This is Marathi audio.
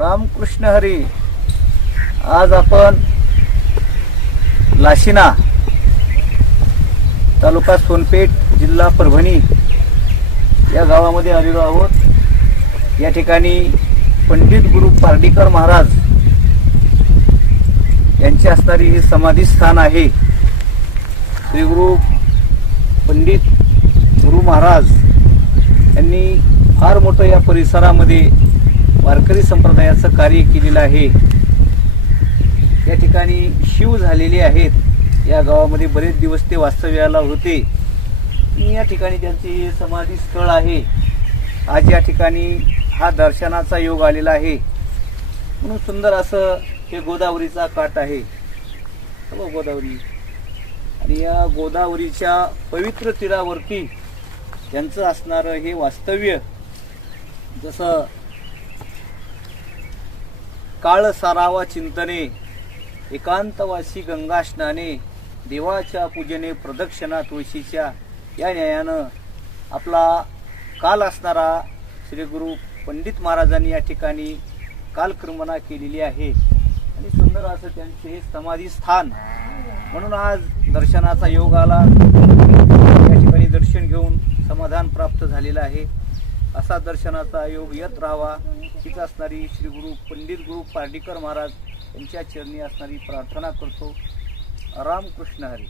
रामकृष्ण हरी. आज आपण लाशिना तालुका सोनपेठ जिल्हा परभणी या गावामध्ये आलेलो आहोत. या ठिकाणी पंडित गुरु पार्डीकर महाराज यांची असणारी ही समाधी स्थान आहे. श्री गुरु पंडित गुरु महाराज यांनी फार मोठं या परिसरामध्ये वारकरी संप्रदायाचं कार्य केलेलं आहे. या ठिकाणी शिव झालेले आहेत. या गावामध्ये बरेच दिवस ते वास्तव्याला होते. या ठिकाणी त्यांचे समाधी स्थळ आहे. आज या ठिकाणी हा दर्शनाचा योग आलेला आहे. म्हणून सुंदर असं हे गोदावरीचा काठ आहे. हो गोदावरी. आणि या गोदावरीच्या पवित्र तीरावरती त्यांचं असणारं हे वास्तव्य जसं काळ सारावा चिंतने एकांतवासी गंगा स्नाने देवाच्या पूजने प्रदक्षिणा तुळशीच्या या न्यायानं आपला काल असणारा श्री गुरु पंडित महाराजांनी या ठिकाणी कालक्रमणा केलेली आहे. आणि सुंदर असं त्यांचे हे समाधी स्थान म्हणून आज दर्शनाचा योग आला. या ठिकाणी दर्शन घेऊन समाधान प्राप्त झालेलं आहे. असा दर्शनाचा योग येत राहावा. हीच असणारी श्री गुरु पंडित गुरु पार्डीकर महाराज यांच्या चरणी असणारी प्रार्थना करतो. रामकृष्ण हरी.